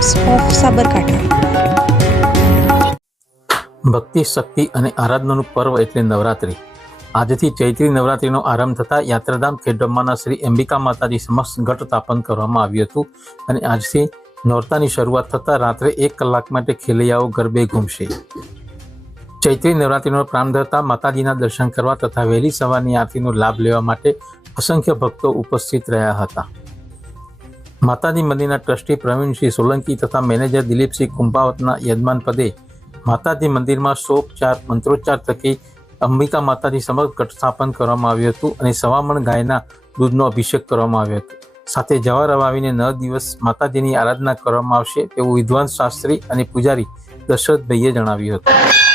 Times of Sabarkantha. ભક્તિ, શક્તિ અને આરાધનાનું પર્વ એટલે નવરાત્રિ। આજથી ચૈત્રી નવરાત્રિનો આરંભ થતાં યાત્રાધામ ખેડબ્રહ્માના શ્રી અંબિકા માતાજી સમક્ષ ઘટ સ્થાપન કરવામાં આવ્યું હતું અને આજથી નોરતાની શરૂઆત થતાં રાત્રે 1 કલાક માટે ખેલૈયાઓ ગરબે ઘૂમશે। ચૈત્રી નવરાત્રિનો પ્રારંભ થતાં માતાજીના દર્શન કરવા તથા વહેલી સવારની આરતીનો લાભ લેવા માટે અસંખ્ય ભક્તો ઉપસ્થિત રહ્યા હતા। માતાજી મંદિરના ટ્રસ્ટી પ્રવીણસિંહ સોલંકી તથા મેનેજર દિલીપસિંહ કુંભાવતના યજમાન પદે માતાજી મંદિરમાં સોપચાર મંત્રોચ્ચાર થકી અંબિકા માતાજી સમક્ષ ઘટ સ્થાપન કરવામાં આવ્યું હતું અને સવામણ ગાયના દૂધનો અભિષેક કરવામાં આવ્યો હતો। સાથે જવારા વાવીને 9 દિવસ માતાજીની આરાધના કરવામાં આવશે તેવું વિદ્વાન શાસ્ત્રી અને પૂજારી દશરથભાઈએ જણાવ્યું હતું।